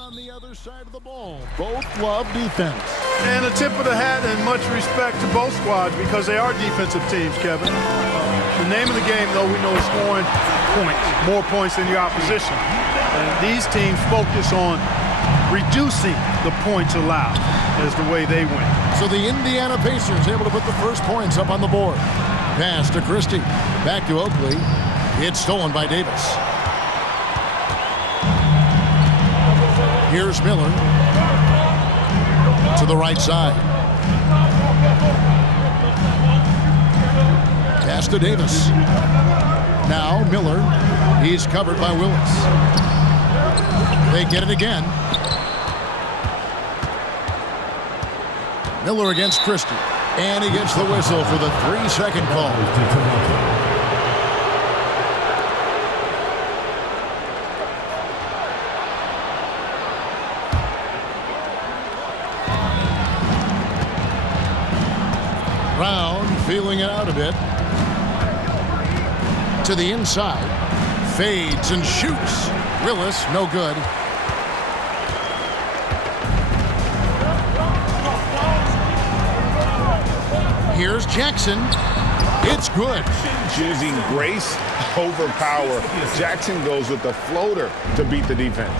On the other side of the ball, both love defense. And a tip of the hat and much respect to both squads because they are defensive teams, Kevin. The name of the game, though, we know is scoring points, more points than your opposition. And these teams focus on reducing the points allowed as the way they win. So the Indiana Pacers able to put the first points up on the board. Pass to Christie. Back to Oakley. It's stolen by Davis. Here's Miller to the right side. Pass to Davis. Now Miller. He's covered by Willis. They get it again. Miller against Christie. And he gets the whistle for the 3-second call. Brown feeling it out a bit. To the inside. Fades and shoots. Willis, no good. Here's Jackson. It's good. Choosing grace over power. Jackson goes with the floater to beat the defense.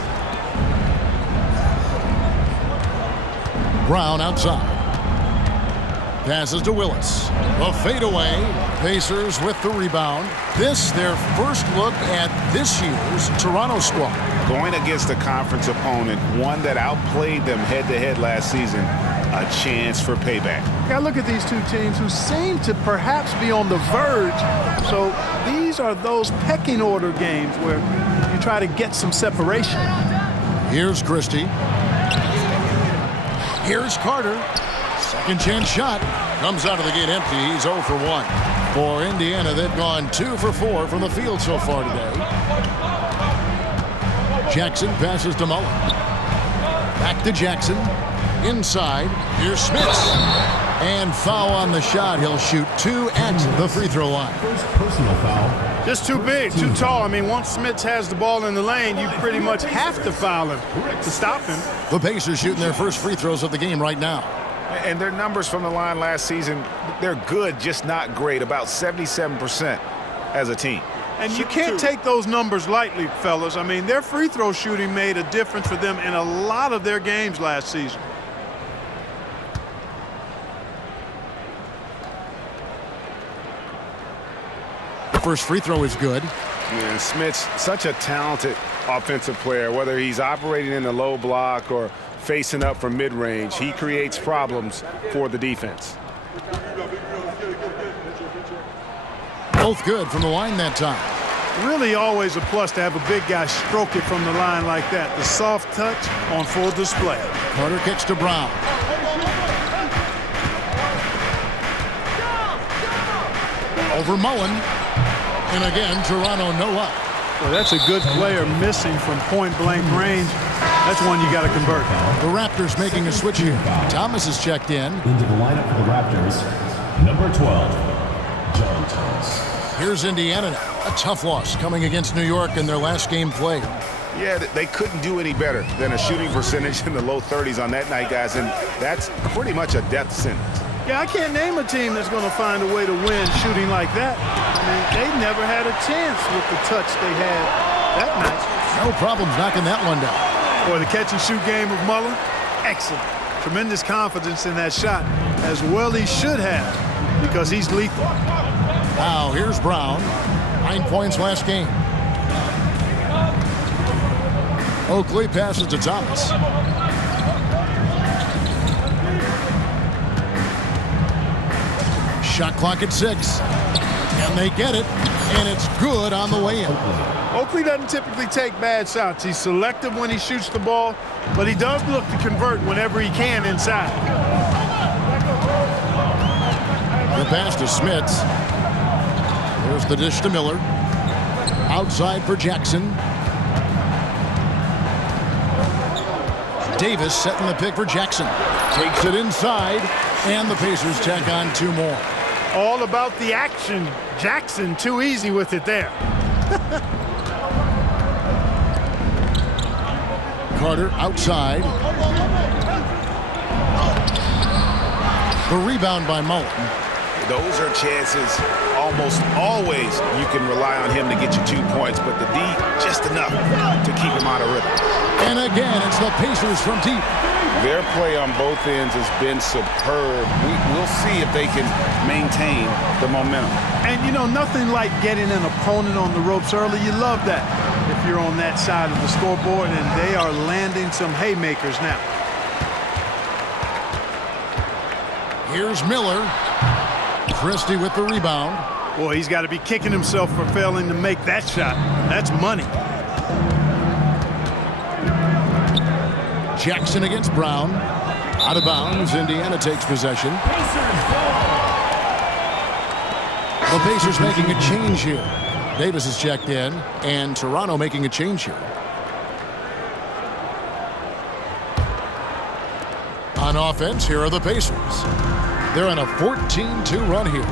Brown outside. Passes to Willis. A fadeaway. Pacers with the rebound. This, their first look at this year's Toronto squad. Going against a conference opponent, one that outplayed them head-to-head last season, a chance for payback. You gotta look at these two teams who seem to perhaps be on the verge. So these are those pecking order games where you try to get some separation. Here's Christie. Here's Carter. Second chance shot. Comes out of the gate empty. He's 0 for 1. For Indiana, they've gone 2 for 4 from the field so far today. Jackson passes to Mullen. Back to Jackson. Inside. Here's Smith. And foul on the shot. He'll shoot 2 at the free throw line. First personal foul. Just too big, too tall. I mean, once Smith has the ball in the lane, you pretty much have to foul him to stop him. The Pacers shooting their first free throws of the game right now. And their numbers from the line last season, they're good, just not great, about 77% as a team. And you can't take those numbers lightly, fellas. I mean, their free throw shooting made a difference for them in a lot of their games last season. The first free throw is good. Yeah, Smith's such a talented offensive player, whether he's operating in the low block or facing up from mid-range, he creates problems for the defense. Both good from the line that time. Really always a plus to have a big guy stroke it from the line like that. The soft touch on full display. Carter kicks to Brown. Over Mullen. And again, Toronto no up. Well, that's a good player missing from point-blank range. That's one you got to convert. The Raptors making a switch here. Thomas is checked in. Into the lineup for the Raptors, number 12, John Thomas. Here's Indiana now. A tough loss coming against New York in their last game played. Yeah, they couldn't do any better than a shooting percentage in the low 30s on that night, guys, and that's pretty much a death sentence. Yeah, I can't name a team that's going to find a way to win shooting like that. I mean, they never had a chance with the touch they had that night. No problems knocking that one down. Boy, the catch-and-shoot game of Mullen, excellent. Tremendous confidence in that shot, as well he should have, because he's lethal. Now, here's Brown. 9 points last game. Oakley passes to Thomas. Shot clock at 6. And they get it, and it's good on the way in. Oakley doesn't typically take bad shots. He's selective when he shoots the ball, but he does look to convert whenever he can inside. The pass to Smith. There's the dish to Miller. Outside for Jackson. Davis setting the pick for Jackson. Takes it inside, and the Pacers tack on 2 more. All about the action. Jackson too easy with it there. Carter outside. The rebound by Mullen. Those are chances almost always you can rely on him to get you 2 points, but the D just enough to keep him out of rhythm. And again, it's the Pacers from deep. Their play on both ends has been superb. We'll see if they can maintain the momentum. And, you know, nothing like getting an opponent on the ropes early. You love that if you're on that side of the scoreboard, and they are landing some haymakers now. Here's Miller. Christie with the rebound. Boy, he's got to be kicking himself for failing to make that shot. That's money. Jackson against Brown. Out of bounds. Indiana takes possession. The Pacers making a change here. Davis is checked in, and Toronto making a change here. On offense, here are the Pacers. They're on a 14-2 run here.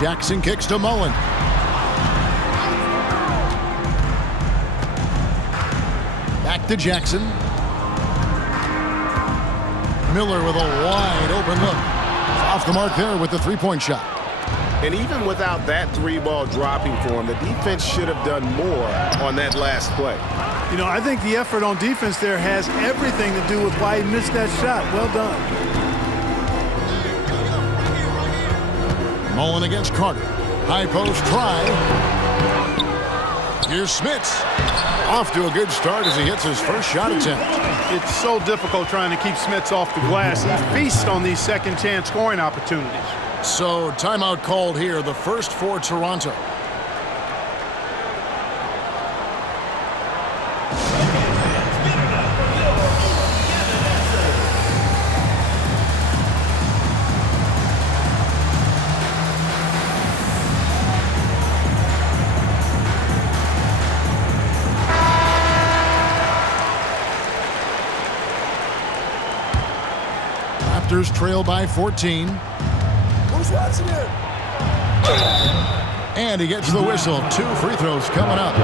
Jackson kicks to Mullen. Back to Jackson. Miller with a wide open look. Off the mark there with the three-point shot. And even without that three-ball dropping for him, the defense should have done more on that last play. You know, I think the effort on defense there has everything to do with why he missed that shot. Well done. Mullen against Carter. High post try. Here's Smits. Off to a good start as he hits his first shot attempt. It's so difficult trying to keep Smits off the glass. He feasts on these second chance scoring opportunities. So timeout called here, the first for Toronto. Raptors trail by 14. Who's watching it? And he gets the whistle. 2 free throws coming up.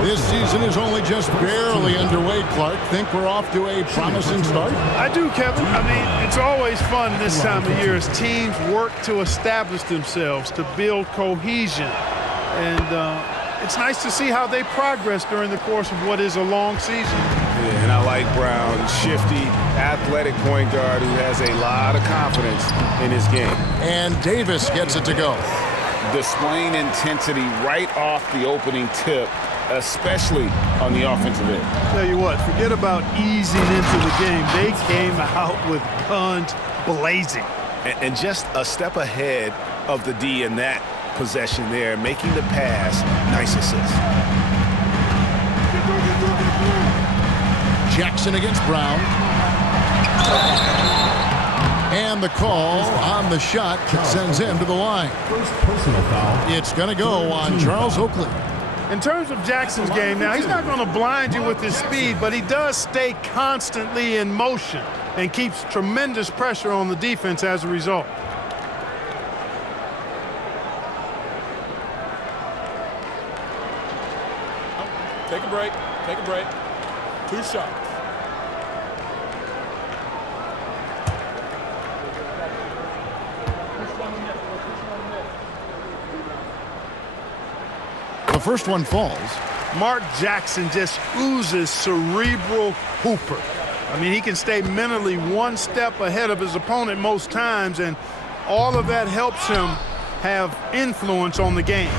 This season is only just barely underway, Clark. Think we're off to a promising start? I do, Kevin. I mean, it's always fun this time of year as teams work to establish themselves, to build cohesion. And it's nice to see how they progress during the course of what is a long season. Yeah, and I like Brown, shifty, athletic point guard who has a lot of confidence in his game. And Davis gets it to go. Displaying intensity right off the opening tip, especially on the offensive end. Tell you what, forget about easing into the game. They came out with guns blazing. And just a step ahead of the D in that possession there, making the pass. Nice assist. Jackson against Brown. And the call on the shot sends him to the line. First personal foul. It's going to go on Charles Oakley. In terms of Jackson's game, now he's not going to blind you with his speed, but he does stay constantly in motion and keeps tremendous pressure on the defense as a result. Take a break. Take a break. 2 shots. The first one falls. Mark Jackson just oozes cerebral hooper. I mean, he can stay mentally one step ahead of his opponent most times, and all of that helps him have influence on the game.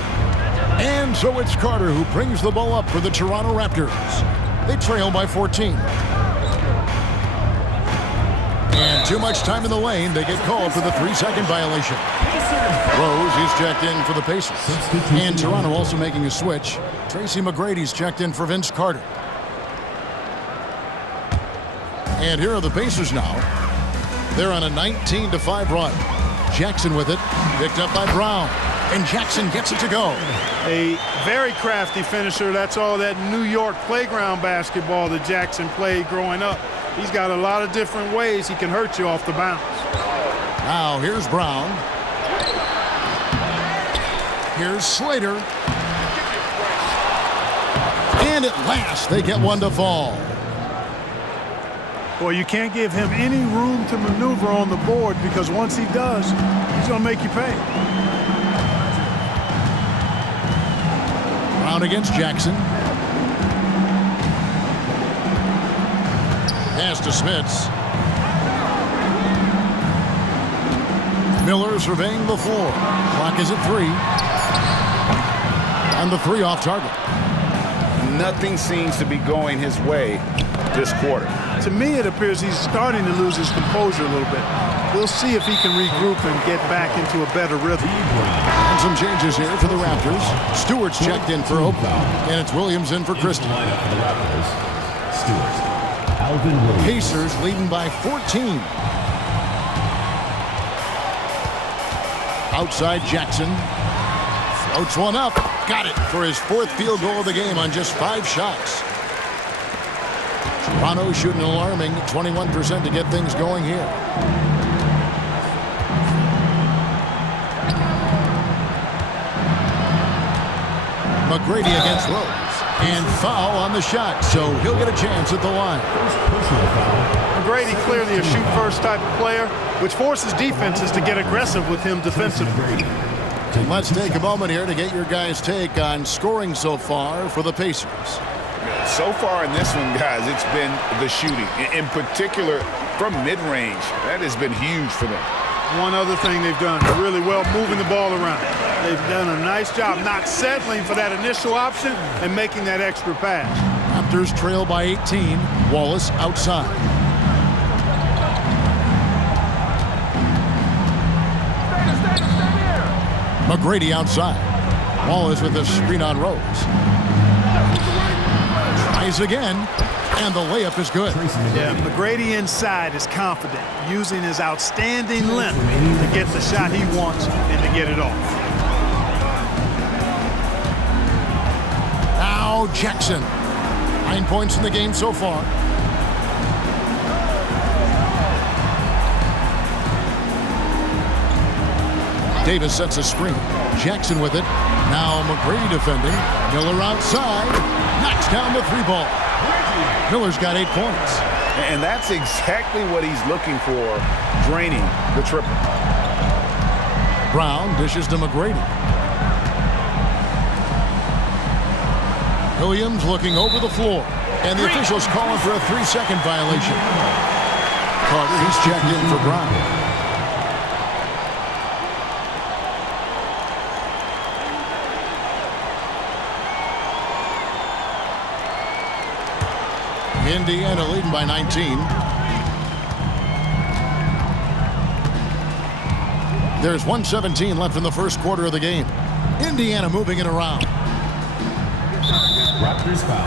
And so it's Carter who brings the ball up for the Toronto Raptors. They trail by 14. And too much time in the lane. They get called for the 3-second violation. Rose, he's checked in for the Pacers. And Toronto also making a switch. Tracy McGrady's checked in for Vince Carter. And here are the Pacers now. They're on a 19-5 run. Jackson with it. Picked up by Brown. And Jackson gets it to go. A very crafty finisher. That's all that New York playground basketball that Jackson played growing up. He's got a lot of different ways he can hurt you off the bounce. Now here's Brown. Here's Slater. And at last, they get one to fall. Well, you can't give him any room to maneuver on the board because once he does, he's going to make you pay. Brown against Jackson. Pass to Smits. Miller surveying the floor. Clock is at 3. And the 3 off target. Nothing seems to be going his way this quarter. To me, it appears he's starting to lose his composure a little bit. We'll see if he can regroup and get back into a better rhythm. And some changes here for the Raptors. Stewart's checked in for Oak, and it's Williams in for Christie. Stewart, Alvin Williams. Pacers leading by 14. Outside Jackson. Floats one up. Got it for his 4th field goal of the game on just 5 shots. Toronto shooting an alarming 21% to get things going here. McGrady against Rose. And foul on the shot, so he'll get a chance at the line. McGrady clearly a shoot-first type of player, which forces defenses to get aggressive with him defensively. Let's take a moment here to get your guys' take on scoring so far for the Pacers. So far in this one, guys, it's been the shooting. In particular, from mid-range. That has been huge for them. One other thing they've done really well, moving the ball around. They've done a nice job not settling for that initial option and making that extra pass. Raptors trail by 18. Wallace outside. McGrady outside. Wallace with a screen on Rose. Tries again, and the layup is good. Yeah, McGrady inside is confident, using his outstanding length to get the shot he wants and to get it off. Now Jackson. 9 points in the game so far. Davis sets a screen. Jackson with it. Now McGrady defending. Miller outside. Knocks down the 3 ball. Miller's got 8 points. And that's exactly what he's looking for, draining the triple. Brown dishes to McGrady. Williams looking over the floor. And the officials calling for a 3-second violation. Carter, he's checked in for Brown. Indiana leading by 19. There's 1:17 left in the first quarter of the game. Indiana moving it around. Raptors foul.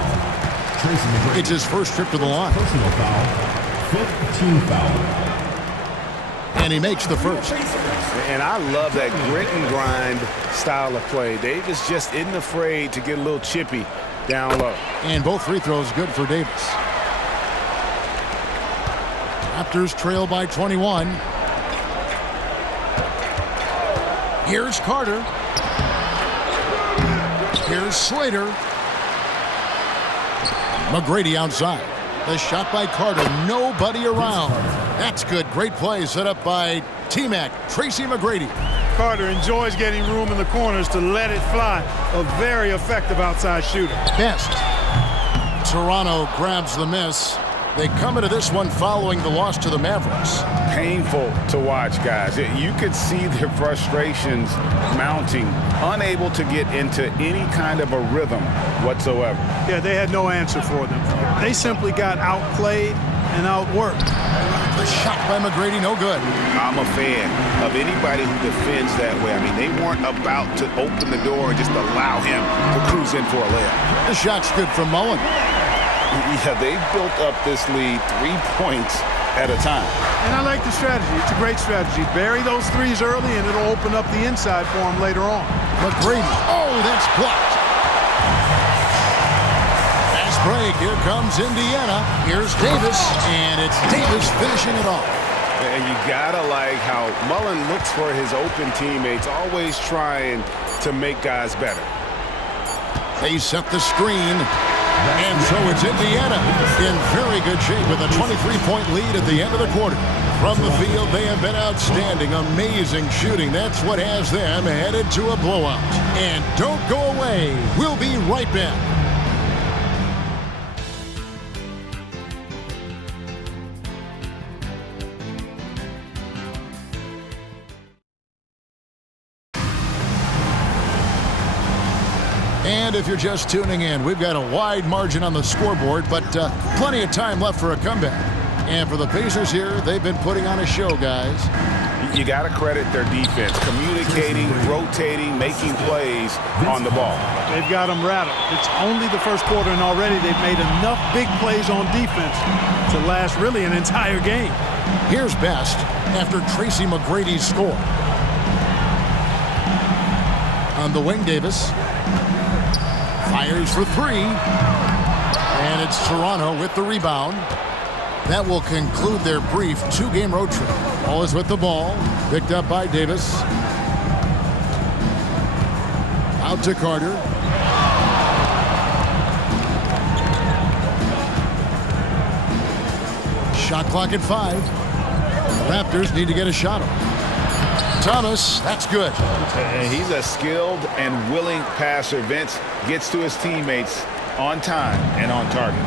Tracy McGrady. It's his first trip to the line. Personal foul. 5th team foul. And he makes the first. And I love that grit and grind style of play. Davis just isn't afraid to get a little chippy down low. And both free throws good for Davis. Raptors trail by 21. Here's Carter. Here's Slater. McGrady outside. The shot by Carter. Nobody around. That's good. Great play set up by T-Mac. Tracy McGrady. Carter enjoys getting room in the corners to let it fly. A very effective outside shooter. Best. Toronto grabs the miss. They come into this one following the loss to the Mavericks. Painful to watch, guys. You could see their frustrations mounting, unable to get into any kind of a rhythm whatsoever. Yeah, they had no answer for them. They simply got outplayed and outworked. The shot by McGrady, no good. I'm a fan of anybody who defends that way. I mean, they weren't about to open the door and just allow him to cruise in for a layup. The shot's good from Mullen. Yeah, they've built up this lead 3 points at a time. And I like the strategy. It's a great strategy. Bury those threes early, and it'll open up the inside for him later on. McGrady. Oh, that's blocked. Fast break. Here comes Indiana. Here's Davis, and it's Davis finishing it off. And you gotta like how Mullen looks for his open teammates, always trying to make guys better. They set the screen. And so it's Indiana in very good shape with a 23-point lead at the end of the quarter. From the field, they have been outstanding, amazing shooting. That's what has them headed to a blowout. And don't go away. We'll be right back. And if you're just tuning in, we've got a wide margin on the scoreboard, but plenty of time left for a comeback. And for the Pacers here, they've been putting on a show, guys. You got to credit their defense, communicating, rotating, making plays on the ball. They've got them rattled. It's only the first quarter, and already they've made enough big plays on defense to last really an entire game. Here's Best after Tracy McGrady's score. On the wing, Davis fires for three, and it's Toronto with the rebound. That will conclude their brief two-game road trip. Ball is with the ball, picked up by Davis. Out to Carter. Shot clock at 5. Raptors need to get a shot off. Thomas, that's good. He's a skilled and willing passer. Vince gets to his teammates on time and on target.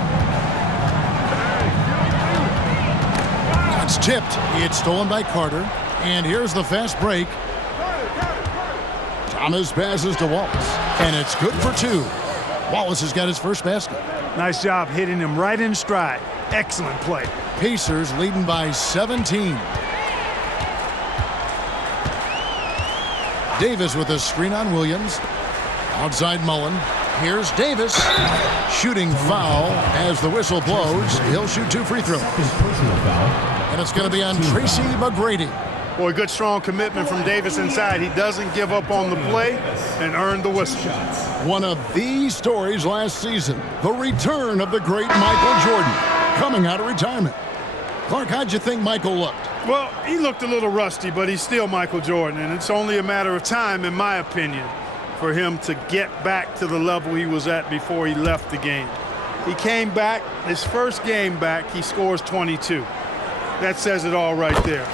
It's tipped. It's stolen by Carter. And here's the fast break. Thomas passes to Wallace. And it's good for 2. Wallace has got his first basket. Nice job hitting him right in stride. Excellent play. Pacers leading by 17. Davis with a screen on Williams. Outside Mullen. Here's Davis. Shooting foul as the whistle blows. He'll shoot 2 free throws. And it's going to be on Tracy McGrady. Boy, good strong commitment from Davis inside. He doesn't give up on the play and earned the whistle. One of the stories last season, the return of the great Michael Jordan, coming out of retirement. Clark, how'd you think Michael looked? Well, he looked a little rusty, but he's still Michael Jordan, and it's only a matter of time, in my opinion, for him to get back to the level he was at before he left the game. He came back, his first game back, he scores 22. That says it all right there.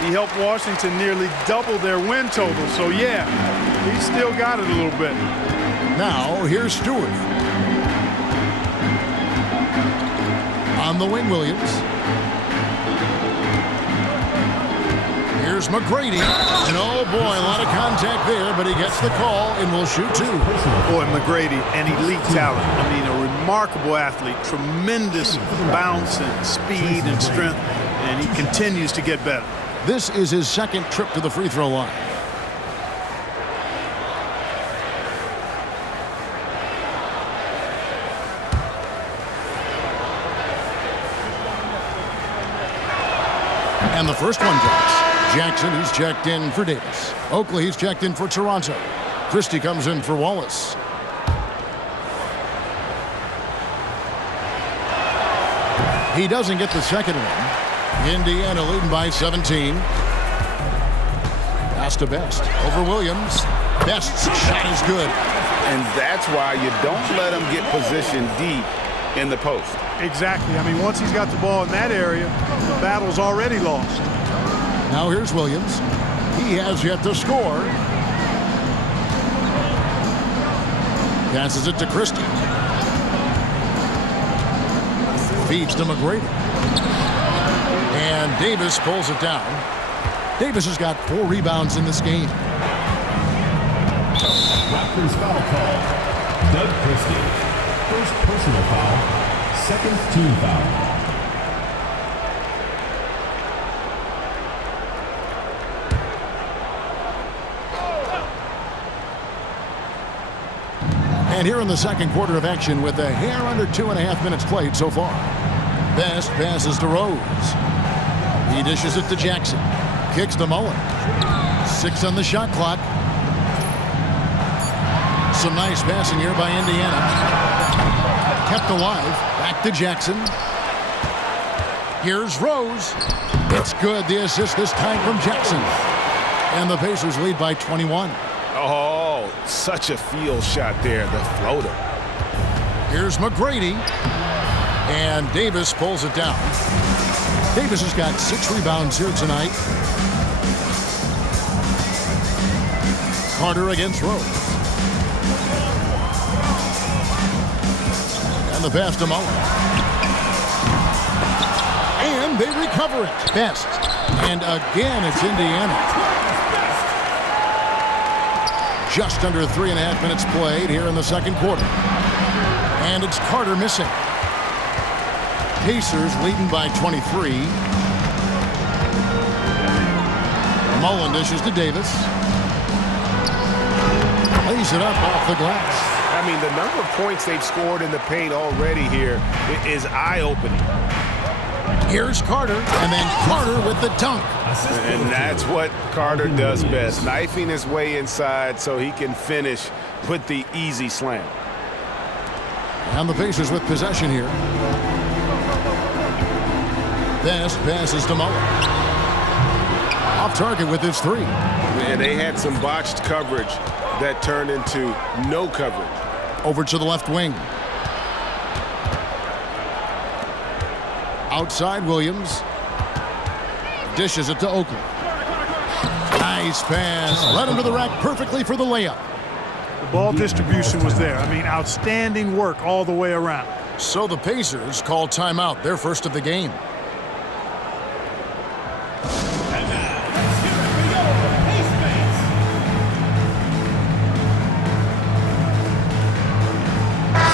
He helped Washington nearly double their win total, so yeah, he's still got it a little bit. Now, here's Stewart. On the wing, Williams. Here's McGrady. And oh boy, a lot of contact there, but he gets the call and will shoot 2. Boy, McGrady, an elite talent. I mean, a remarkable athlete, tremendous bounce and speed and strength, and he continues to get better. This is his second trip to the free throw line. And the first one drops. Jackson, he's checked in for Davis. Oakley, he's checked in for Toronto. Christie comes in for Wallace. He doesn't get the second one. Indiana leading by 17. Pass to Best. Over Williams. Best's shot is good. And that's why you don't let him get positioned deep in the post. Exactly. I mean, once he's got the ball in that area, the battle's already lost. Now here's Williams. He has yet to score. Passes it to Christie. Feeds to McGrady. And Davis pulls it down. Davis has got 4 rebounds in this game. Raptors foul call. Doug Christie. First personal foul. Second team foul. And here in the second quarter of action with a hair under 2.5 minutes played so far. Best passes to Rose. He dishes it to Jackson. Kicks to Mullen. 6 on the shot clock. Some nice passing here by Indiana. Kept alive. Back to Jackson. Here's Rose. It's good. The assist this time from Jackson. And the Pacers lead by 21. Oh, such a field shot there, the floater. Here's McGrady. And Davis pulls it down. Davis has got 6 rebounds here tonight. Carter against Rose. And the pass to Mullen. And they recover it. Best. And again, it's Indiana. Just under 3.5 minutes played here in the second quarter. And it's Carter missing. Pacers leading by 23. Mullen dishes to Davis. Lays it up off the glass. I mean, the number of points they've scored in the paint already here is eye-opening. Here's Carter, and then Carter with the dunk. And that's what Carter does best, knifing his way inside so he can finish with the easy slam. And the Pacers with possession here. Best passes to Mullen. Off target with his 3. And they had some botched coverage that turned into no coverage. Over to the left wing. Outside Williams. Dishes it to Oakley. Nice pass. Led him to the rack perfectly for the layup. The ball distribution was there. I mean, outstanding work all the way around. So the Pacers call timeout, their first of the game.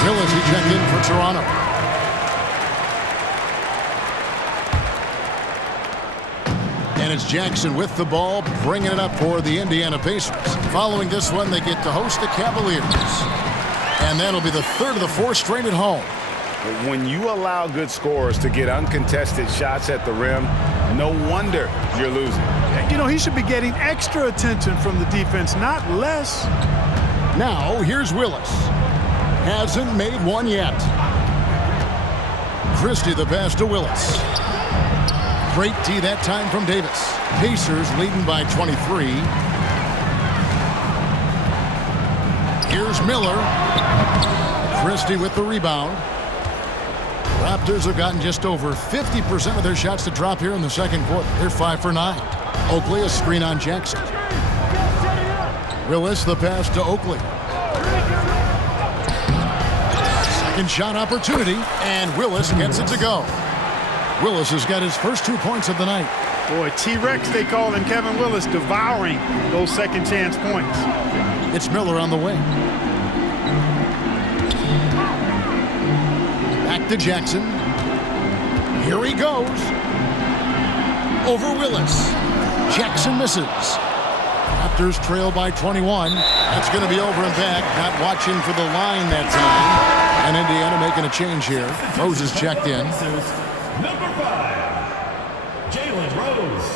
Willis, he checked in for Toronto. And it's Jackson with the ball, bringing it up for the Indiana Pacers. Following this one, they get to host the Cavaliers. And that'll be the third of the 4 straight at home. When you allow good scorers to get uncontested shots at the rim, no wonder you're losing. You know, he should be getting extra attention from the defense, not less. Now, here's Willis. Hasn't made one yet. Christie the pass to Willis. Great tee that time from Davis. Pacers leading by 23. Here's Miller. Christie with the rebound. Raptors have gotten just over 50% of their shots to drop here in the second quarter. They're 5 for 9. Oakley, a screen on Jackson. Willis the pass to Oakley. Second shot opportunity, and Willis gets it to go. Willis has got his first 2 points of the night. Boy, T-Rex, they call him, Kevin Willis, devouring those second chance points. It's Miller on the wing. Back to Jackson. Here he goes. Over Willis. Jackson misses. Raptors trail by 21. That's going to be over and back. Not watching for the line that time. And Indiana making a change here. Rose is checked in. Number 5, Jalen Rose.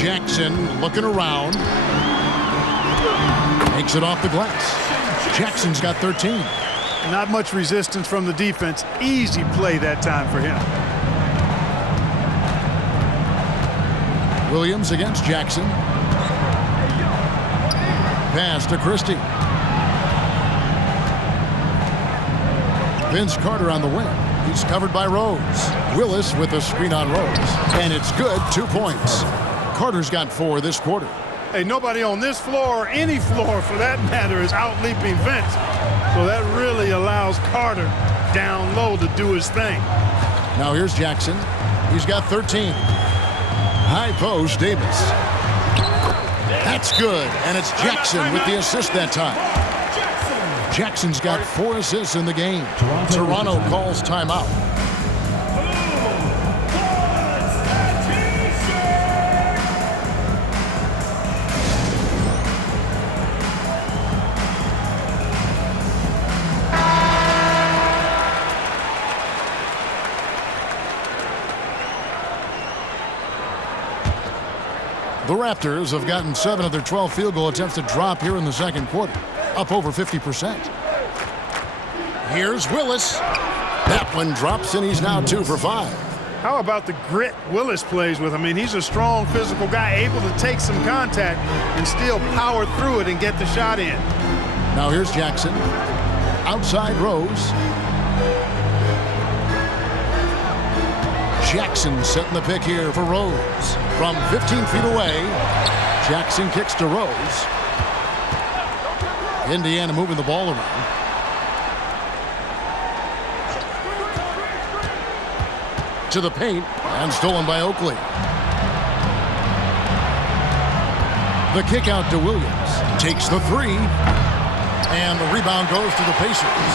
Jackson looking around. Makes it off the glass. Jackson's got 13. Not much resistance from the defense. Easy play that time for him. Williams against Jackson. Pass to Christie. Vince Carter on the wing. He's covered by Rose. Willis with a screen on Rose. And it's good, 2 points. Carter's got 4 this quarter. Hey, nobody on this floor, or any floor for that matter, is out-leaping Vince. So that really allows Carter down low to do his thing. Now here's Jackson. He's got 13. High post, Davis. That's good, and it's Jackson with the assist that time. Jackson's got 4 assists in the game. Toronto calls timeout. The Raptors have gotten 7 of their 12 field goal attempts to drop here in the second quarter, up over 50%. Here's Willis. That one drops, and he's now 2 for 5. How about the grit Willis plays with? I mean, he's a strong physical guy, able to take some contact and still power through it and get the shot in. Now here's Jackson. Outside Rose. Jackson setting the pick here for Rose. From 15 feet away, Jackson kicks to Rose. Indiana moving the ball around. To the paint, and stolen by Oakley. The kick out to Williams. Takes the three, and the rebound goes to the Pacers.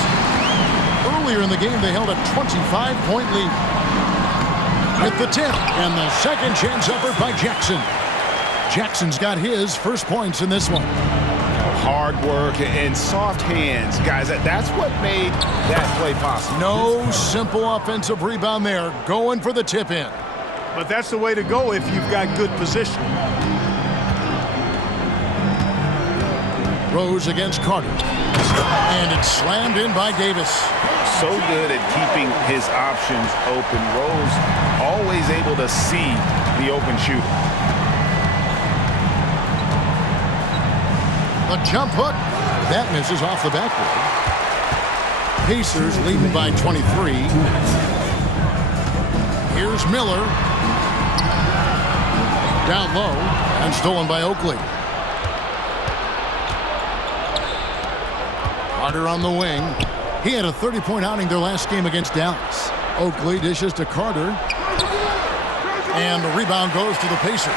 Earlier in the game, they held a 25-point lead. With the tip, and the second chance effort by Jackson. Jackson's got his first points in this one. Hard work and soft hands. Guys, that's what made that play possible. No simple offensive rebound there. Going for the tip in. But that's the way to go if you've got good position. Rose against Carter. And it's slammed in by Davis. So good at keeping his options open. Rose always able to see the open shooter. A jump hook. That misses off the backboard. Pacers leading by 23. Here's Miller. Down low and stolen by Oakley. Carter on the wing. He had a 30-point outing their last game against Dallas. Oakley dishes to Carter. And the rebound goes to the Pacers.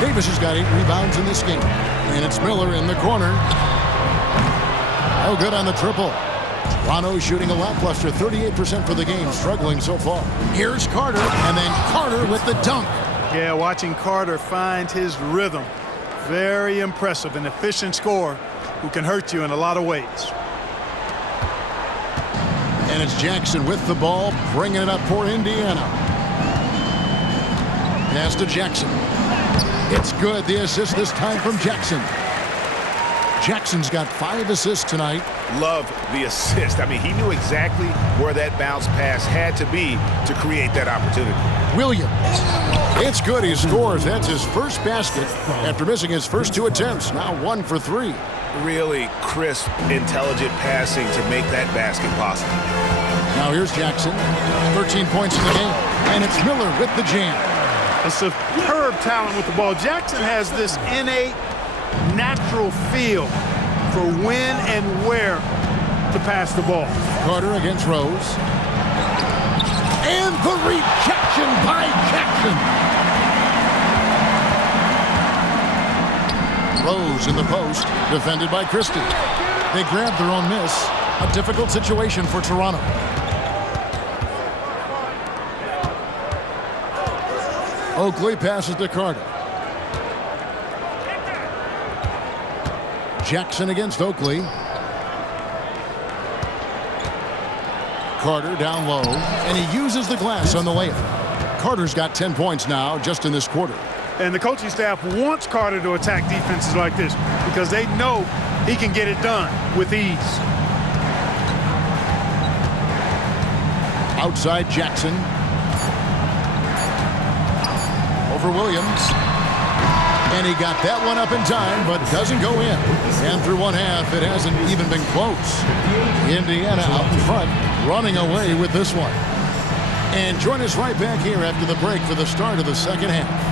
Davis has got 8 rebounds in this game. And it's Miller in the corner. No good on the triple. Toronto shooting a lackluster 38% for the game, struggling so far. Here's Carter, and then Carter with the dunk. Yeah, watching Carter find his rhythm. Very impressive, an efficient scorer who can hurt you in a lot of ways. And it's Jackson with the ball, bringing it up for Indiana. Pass to Jackson. It's good. The assist this time from Jackson. Jackson's got 5 assists tonight. Love the assist. I mean, he knew exactly where that bounce pass had to be to create that opportunity. Williams. It's good. He scores. That's his first basket after missing his first 2 attempts. Now 1 for 3. Really crisp, intelligent passing to make that basket possible. Now here's Jackson. 13 points in the game. And it's Miller with the jam. A superb talent with the ball. Jackson has this innate, natural feel for when and where to pass the ball. Carter against Rose. And the rejection by Jackson. Rose in the post, defended by Christie. They grabbed their own miss. A difficult situation for Toronto. Oakley passes to Carter. Jackson against Oakley. Carter down low, and he uses the glass on the layup. Carter's got 10 points now just in this quarter. And the coaching staff wants Carter to attack defenses like this because they know he can get it done with ease. Outside Jackson. Over Williams. And he got that one up in time, but doesn't go in. And through one half, it hasn't even been close. Indiana out in front, running away with this one. And join us right back here after the break for the start of the second half.